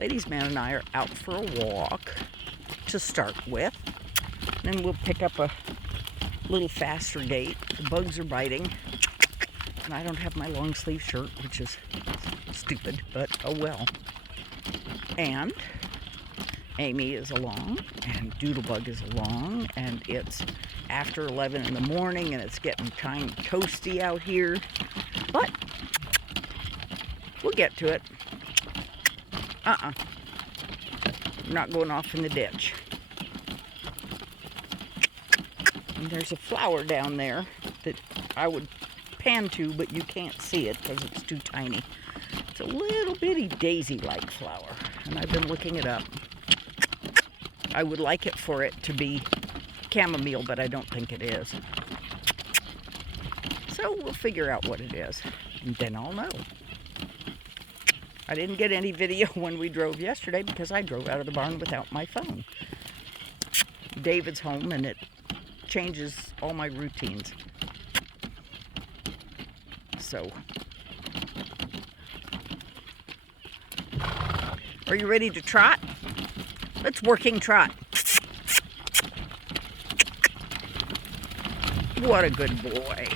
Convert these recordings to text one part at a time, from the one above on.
Ladies man and I are out for a walk to start with. Then we'll pick up a little faster gait. The bugs are biting. And I don't have my long sleeve shirt, which is stupid, but oh well. And Amy is along, and Doodlebug is along, and it's after 11 in the morning, and it's getting kind of toasty out here. But we'll get to it. I'm not going off in the ditch. And there's a flower down there that I would pan to, but you can't see it because it's too tiny. It's a little bitty daisy-like flower, and I've been looking it up. I would like it for it to be chamomile, but I don't think it is. So we'll figure out what it is, and then I'll know. I didn't get any video when we drove yesterday because I drove out of the barn without my phone. David's home, and it changes all my routines. So, are you ready to trot? Let's working trot. What a good boy.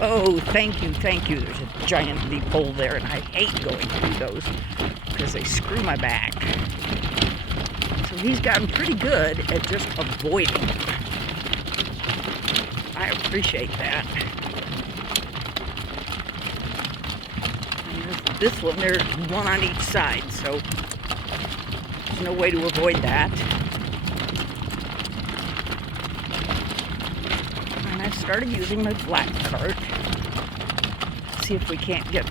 Oh, thank you, thank you. There's a giant leaf hole there, and I hate going through those because they screw my back. So he's gotten pretty good at just avoiding them. I appreciate that. And this one, there's one on each side, so there's no way to avoid that. And I've started using my black cart. See if we can't get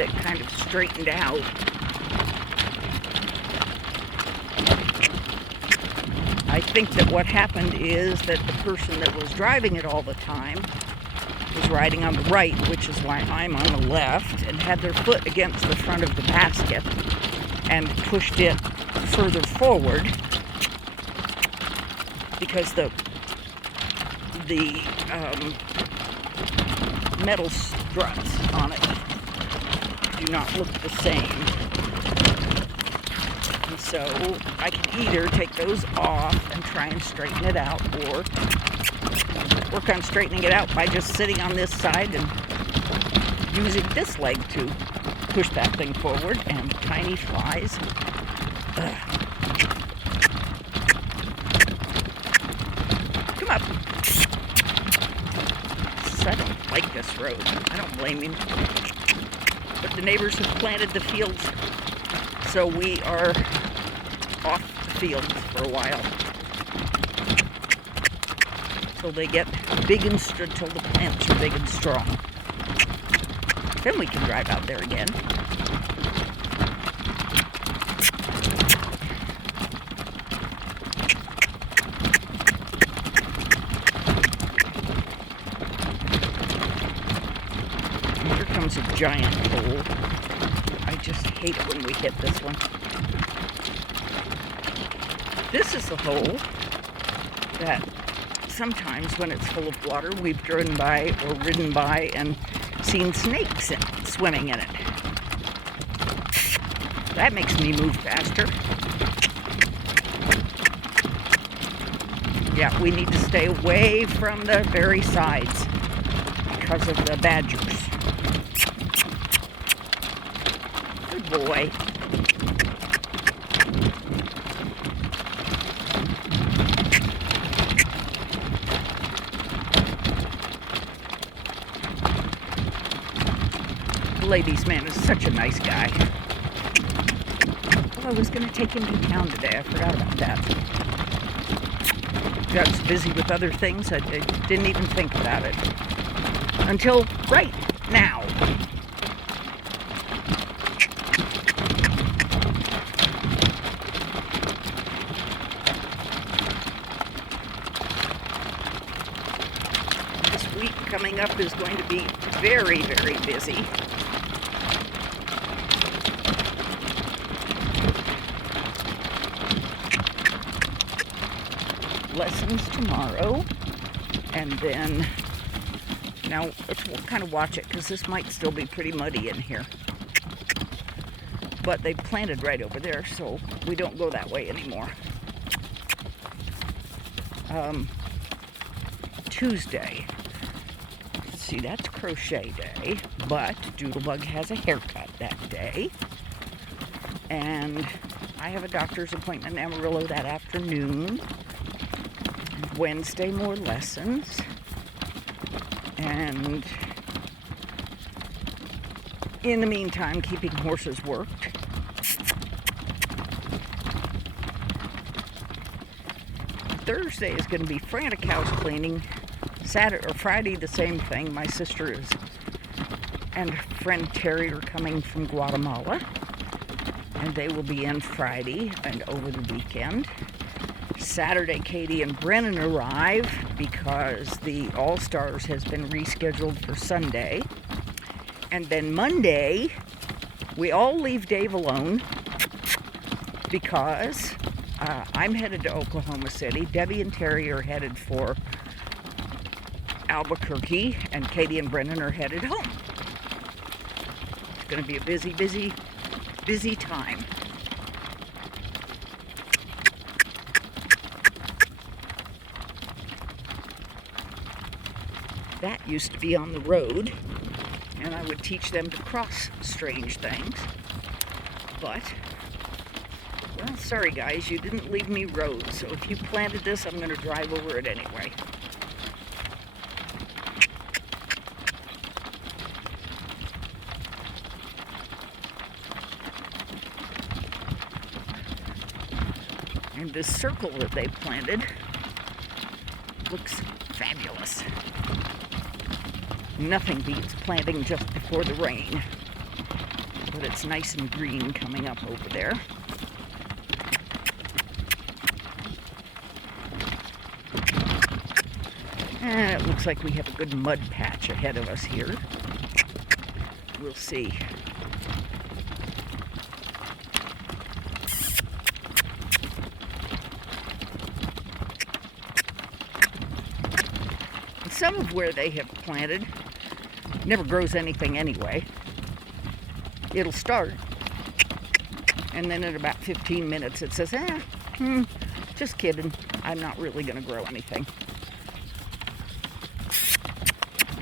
it kind of straightened out. I think that what happened is that the person that was driving it all the time was riding on the right, which is why I'm on the left, and had their foot against the front of the basket and pushed it further forward because the metal struts on it do not look the same. And so I can either take those off and try and straighten it out, or work on straightening it out by just sitting on this side and using this leg to push that thing forward. And tiny flies. Come up. I don't like this road. I don't blame him. But the neighbors have planted the fields, so we are off the fields for a while. Till they get big and till the plants are big and strong. Then we can drive out there again. Here comes a giant hole. I just hate it when we hit this one. This is a hole that sometimes when it's full of water, we've driven by or ridden by and seen snakes swimming in it. That makes me move faster. Yeah, we need to stay away from the very sides because of the badgers. Good boy. Ladies man is such a nice guy. Well, I was going to take him to town today. I forgot about that. Got so busy with other things, I didn't even think about it. Until right now. This week coming up is going to be very, very busy. Lessons tomorrow, and then Now, let's kind of watch it, because this might still be pretty muddy in here. But they planted right over there, so we don't go that way anymore. Tuesday. See, that's crochet day, but Doodlebug has a haircut that day. And I have a doctor's appointment in Amarillo that afternoon. Wednesday, more lessons. And in the meantime, keeping horses worked. Thursday is going to be frantic house cleaning. Saturday or Friday, the same thing. My sister and her friend Terry are coming from Guatemala, and they will be in Friday and over the weekend. Saturday, Katie and Brennan arrive because the All-Stars has been rescheduled for Sunday. And then Monday, we all leave Dave alone because I'm headed to Oklahoma City. Debbie and Terry are headed for Albuquerque, and Katie and Brennan are headed home. It's going to be a busy, busy, busy time. That used to be on the road, and I would teach them to cross strange things. But, well, sorry guys, you didn't leave me road, so if you planted this, I'm going to drive over it anyway. And this circle that they planted looks fabulous. Nothing beats planting just before the rain. But it's nice and green coming up over there. And it looks like we have a good mud patch ahead of us here. We'll see. Some of where they have planted never grows anything anyway. It'll start, and then in about 15 minutes it says, just kidding, I'm not really going to grow anything.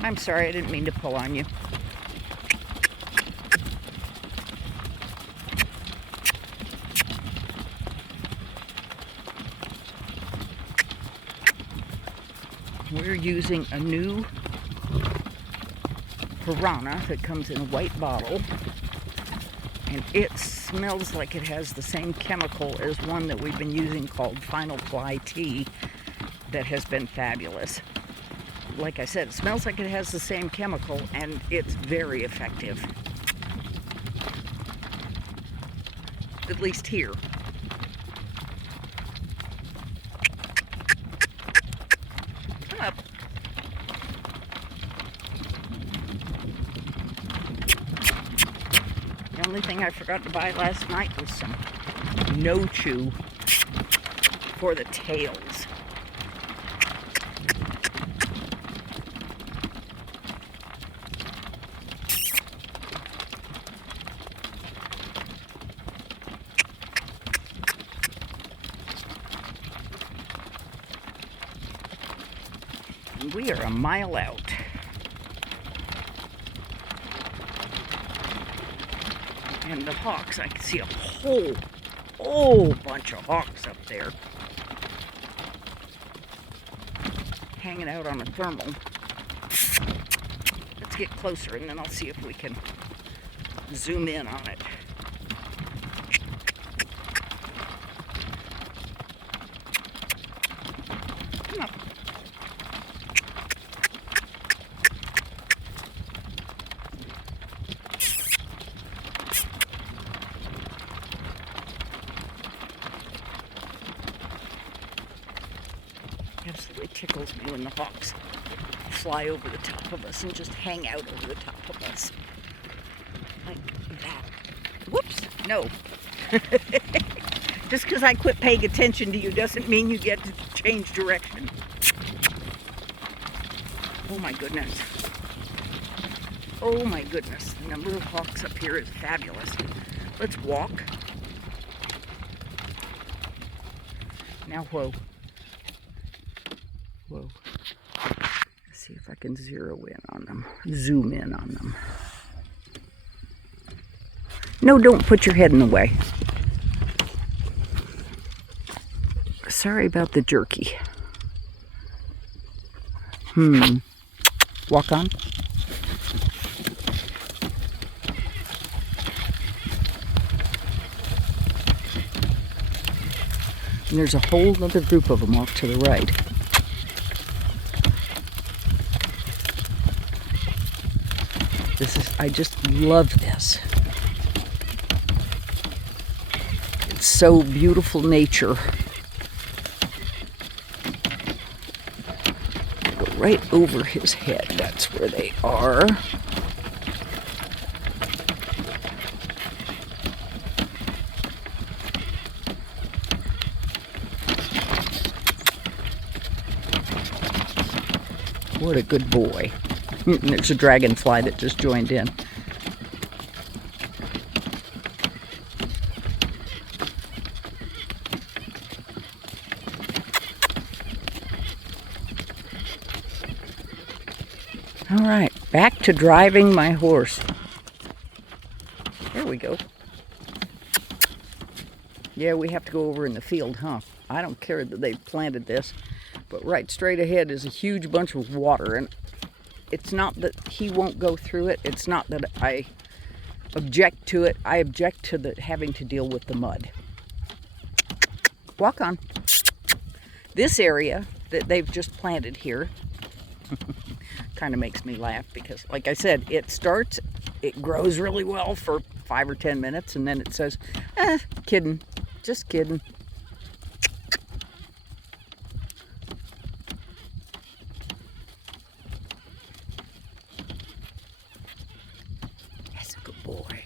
I'm sorry, I didn't mean to pull on you. We're using a new Piranha that comes in a white bottle, and it smells like it has the same chemical as one that we've been using called Final Fly Tea that has been fabulous. Like I said, it smells like it has the same chemical, and it's very effective. At least here. Come up. The only thing I forgot to buy last night was some no chew for the tails. And we are a mile out. And the hawks, I can see a whole bunch of hawks up there. Hanging out on a thermal. Let's get closer and then I'll see if we can zoom in on it. Come up. Absolutely tickles me when the hawks fly over the top of us and just hang out over the top of us. Like that. Whoops, no. Just because I quit paying attention to you doesn't mean you get to change direction. Oh my goodness. Oh my goodness, the number of hawks up here is fabulous. Let's walk. Now, whoa. Whoa. Let's see if I can zero in on them, zoom in on them. No, don't put your head in the way. Sorry about the jerky. Walk on. And there's a whole other group of them off to the right. I just love this. It's so beautiful nature. Go right over his head, that's where they are. What a good boy. There's a dragonfly that just joined in. All right, back to driving my horse. There we go. Yeah, we have to go over in the field, huh? I don't care that they've planted this, but right straight ahead is a huge bunch of water, and it's not that he won't go through it. It's not that I object to it. I object to the having to deal with the mud. Walk on. This area that they've just planted here kind of makes me laugh because, like I said, it grows really well for 5 or 10 minutes, and then it says, kidding, just kidding. That's a good boy.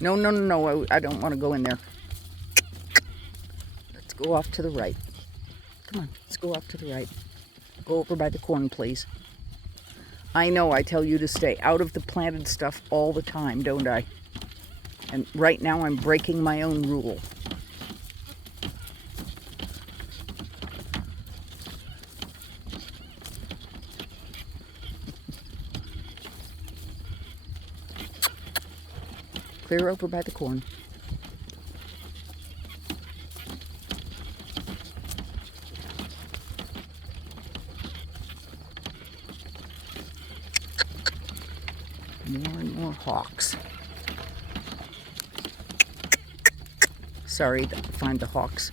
No, I don't want to go in there. Let's go off to the right. Come on, let's go off to the right. Go over by the corn, please. I know I tell you to stay out of the planted stuff all the time, don't I? And right now I'm breaking my own rule. Clear over by the corn. More and more hawks. Sorry, I find the hawks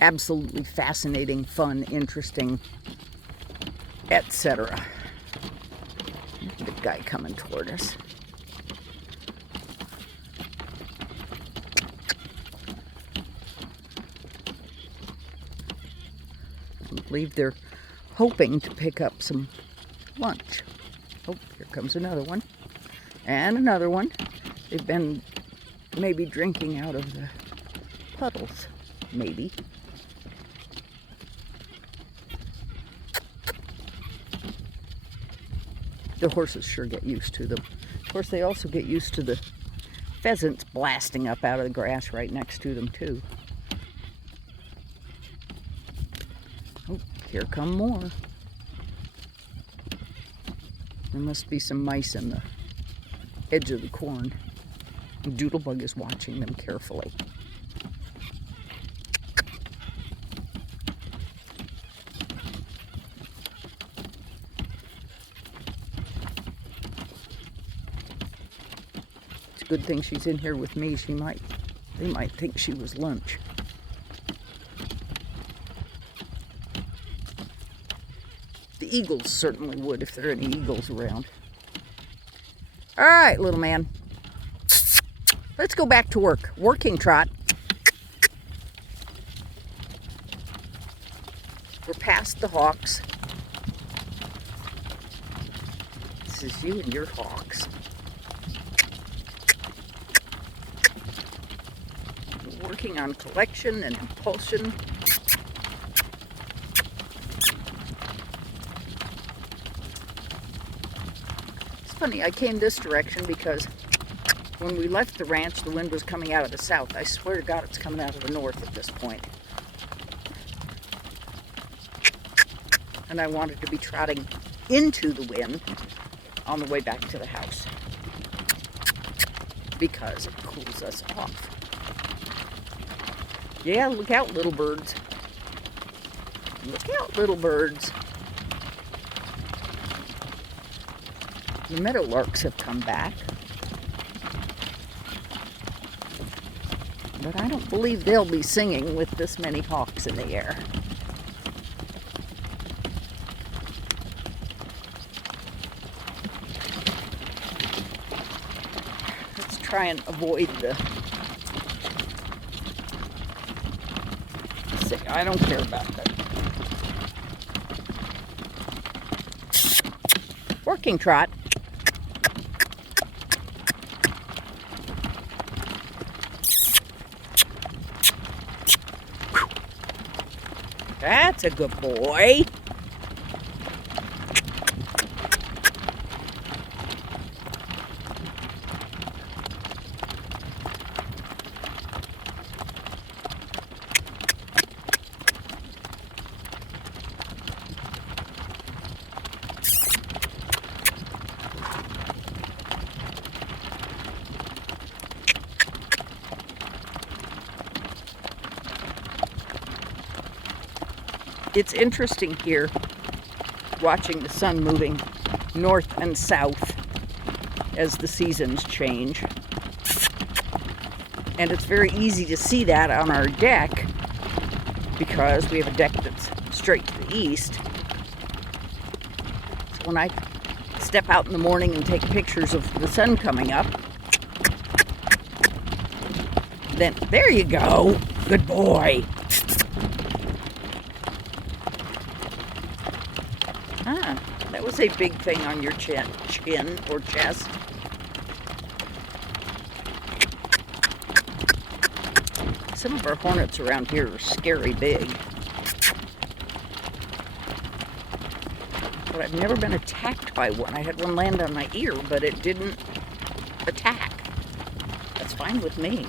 absolutely fascinating, fun, interesting, etc. The guy coming toward us. I believe they're hoping to pick up some lunch. Oh, here comes another one. And another one. They've been maybe drinking out of the puddles. Maybe. The horses sure get used to them. Of course, they also get used to the pheasants blasting up out of the grass right next to them, too. Oh, here come more. There must be some mice in the edge of the corn. Doodlebug is watching them carefully. It's a good thing she's in here with me. They might think she was lunch. The eagles certainly would if there are any eagles around. All right, little man. Let's go back to work. Working trot. We're past the hawks. This is you and your hawks. We're working on collection and impulsion. funny, I came this direction because when we left the ranch, the wind was coming out of the south. I swear to God, it's coming out of the north at this point. And I wanted to be trotting into the wind on the way back to the house because it cools us off. Yeah, look out, little birds. Look out, little birds. The meadowlarks have come back. But I don't believe they'll be singing with this many hawks in the air. Let's try and avoid the... See, I don't care about that. Working trot. That's a good boy. It's interesting here watching the sun moving north and south as the seasons change. And it's very easy to see that on our deck because we have a deck that's straight to the east. So when I step out in the morning and take pictures of the sun coming up, then there you go, good boy. Ah, that was a big thing on your chin or chest. Some of our hornets around here are scary big. But I've never been attacked by one. I had one land on my ear, but it didn't attack. That's fine with me.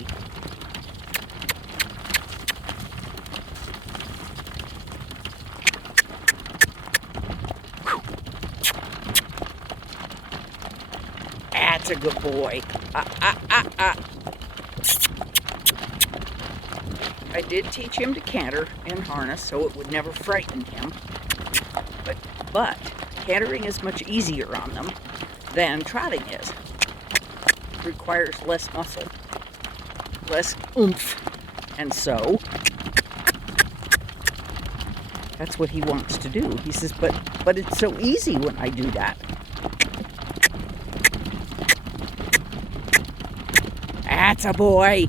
That's a good boy. I did teach him to canter in harness so it would never frighten him. But cantering is much easier on them than trotting is. It requires less muscle, less oomph. And so that's what he wants to do. He says, but it's so easy when I do that. That's a boy.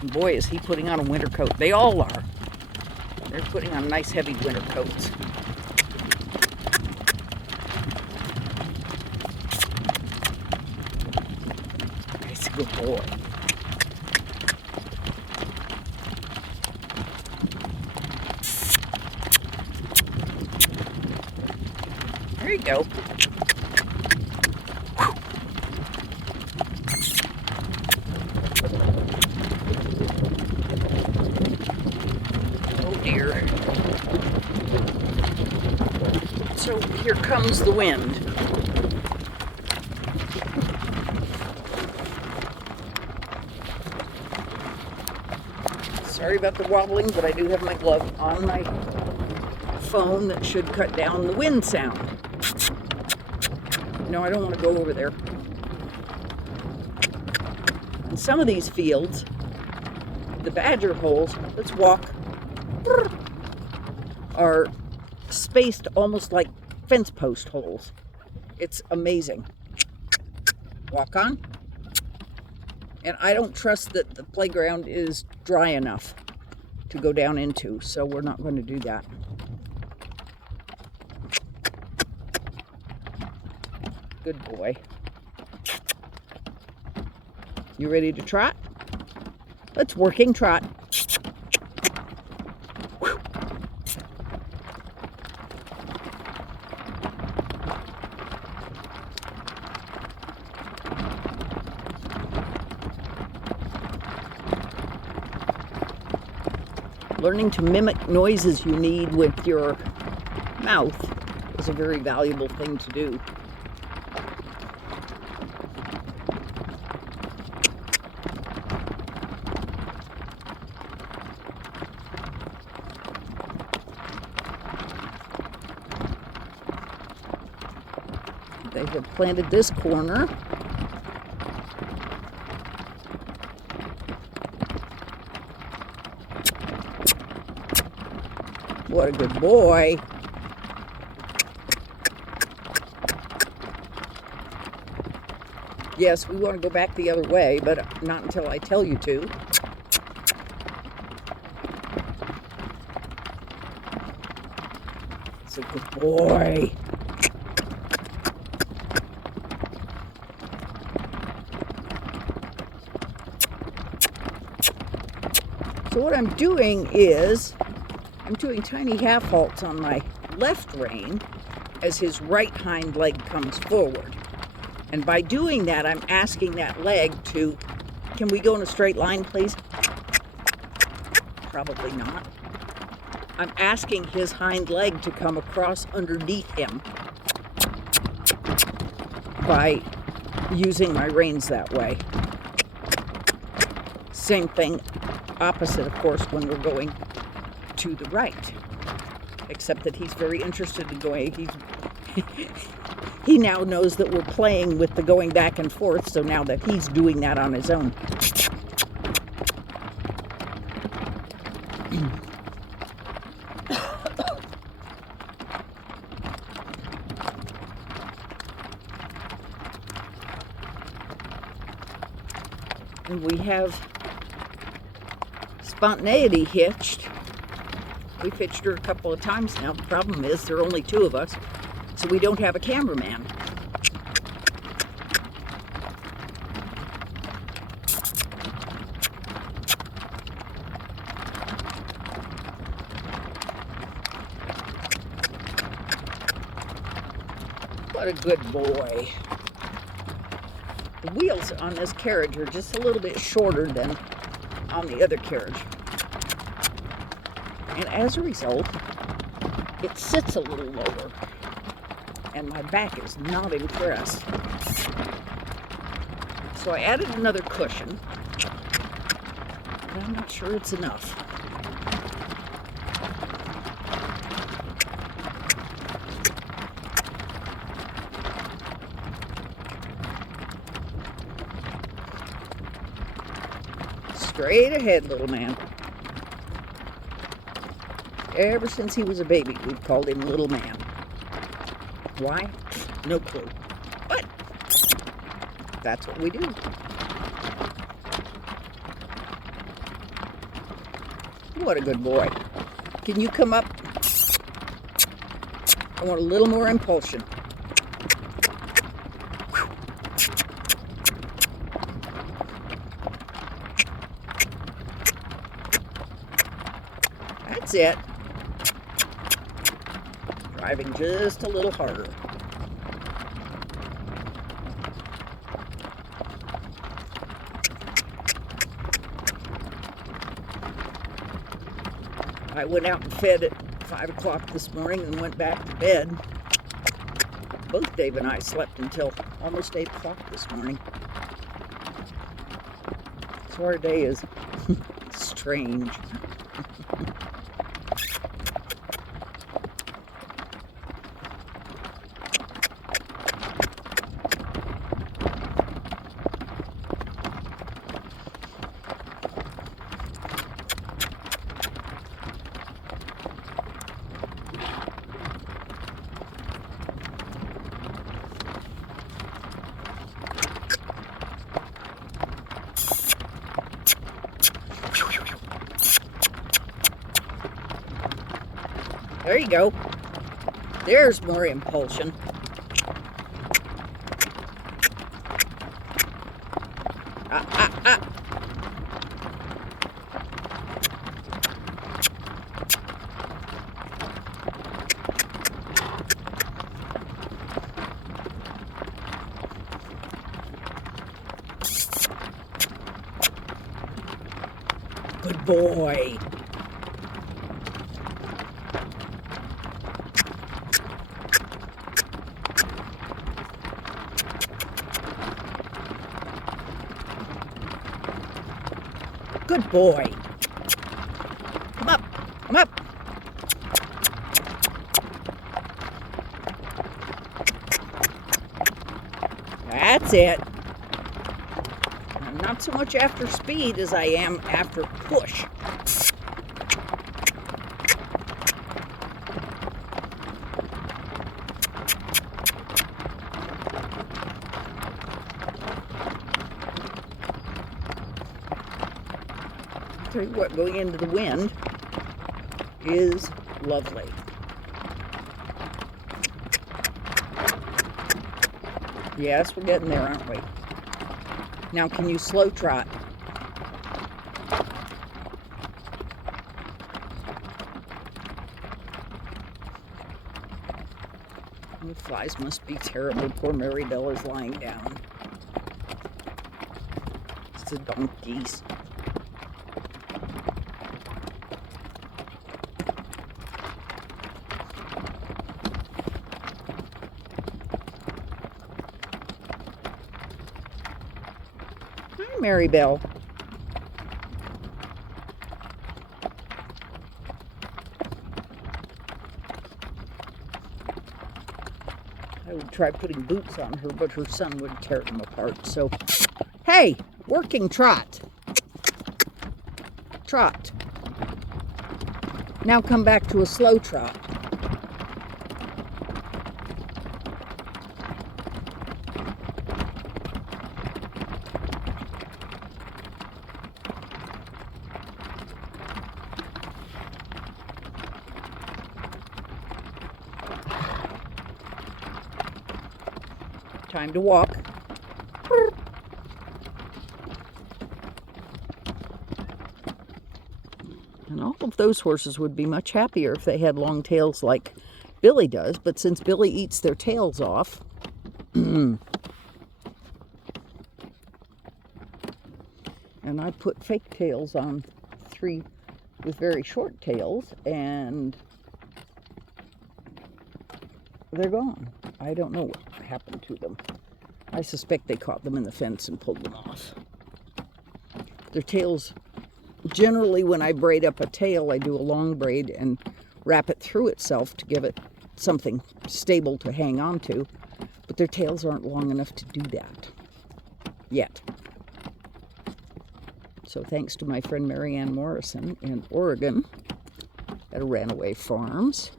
And boy, is he putting on a winter coat. They all are. They're putting on nice heavy winter coats. Good boy. There you go. Oh dear. So here comes the wind. Sorry about the wobbling, but I do have my glove on my phone that should cut down the wind sound. No, I don't want to go over there. In some of these fields, the badger holes, let's walk, are spaced almost like fence post holes. It's amazing. Walk on. And I don't trust that the playground is dry enough to go down into, so we're not going to do that. Good boy. You ready to trot? Let's working trot. Learning to mimic noises you need with your mouth is a very valuable thing to do. They have planted this corner. What a good boy. Yes, we want to go back the other way, but not until I tell you to. It's a good boy. So what I'm doing is, I'm doing tiny half halts on my left rein as his right hind leg comes forward. And by doing that, I'm asking that leg to, can we go in a straight line, please? Probably not. I'm asking his hind leg to come across underneath him by using my reins that way. Same thing, opposite, of course, when we're going to the right. Except that he's very interested in going, he now knows that we're playing with the going back and forth, so now that he's doing that on his own. And we have Spontaneity hitched. We've hitched her a couple of times now. The problem is there are only two of us, so we don't have a cameraman. What a good boy. The wheels on this carriage are just a little bit shorter than on the other carriage. And as a result, it sits a little lower. And my back is not impressed. So I added another cushion. But I'm not sure it's enough. Straight ahead, little man. Ever since he was a baby, we've called him Little Man. Why? No clue. But that's what we do. What a good boy. Can you come up? I want a little more impulsion. That's it. Driving just a little harder. I went out and fed at 5 o'clock this morning and went back to bed. Both Dave and I slept until almost 8 o'clock this morning. So our day is strange. There you go. There's more impulsion. Good boy. Good boy. Come up. Come up. That's it. I'm not so much after speed as I am after push. I'll tell you what, going into the wind is lovely. Yes, we're getting there, aren't we? Now, can you slow trot? The flies must be terrible. Poor Mary Bell is lying down. It's the donkeys. Hi, Mary Bell. I would try putting boots on her, but her son would tear them apart. So, hey, working trot. Trot. Now come back to a slow trot. Time to walk. And all of those horses would be much happier if they had long tails like Billy does, but since Billy eats their tails off, and I put fake tails on 3 with very short tails, and they're gone. I don't know what happened to them. I suspect they caught them in the fence and pulled them off. Their tails, generally when I braid up a tail, I do a long braid and wrap it through itself to give it something stable to hang on to, but their tails aren't long enough to do that yet. So thanks to my friend Marianne Morrison in Oregon at Ranaway Farms,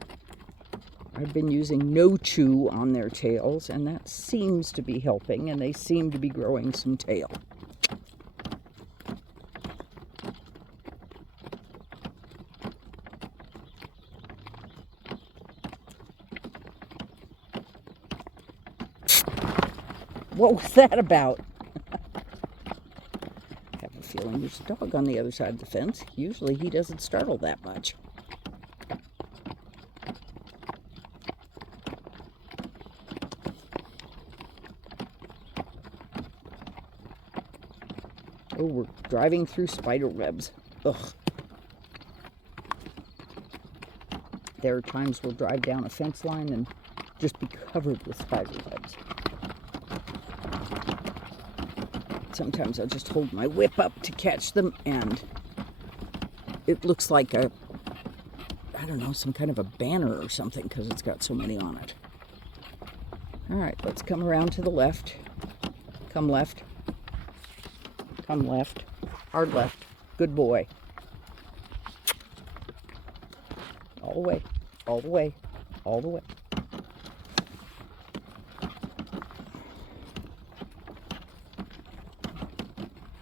I've been using no chew on their tails, and that seems to be helping, and they seem to be growing some tail. What was that about? I have a feeling there's a dog on the other side of the fence. Usually he doesn't startle that much. Oh, we're driving through spider webs. Ugh. There are times we'll drive down a fence line and just be covered with spider webs. Sometimes I'll just hold my whip up to catch them, and it looks like a, I don't know, some kind of a banner or something because it's got so many on it. All right, let's come around to the left. Come left. Come left. Hard left. Good boy. All the way. All the way. All the way.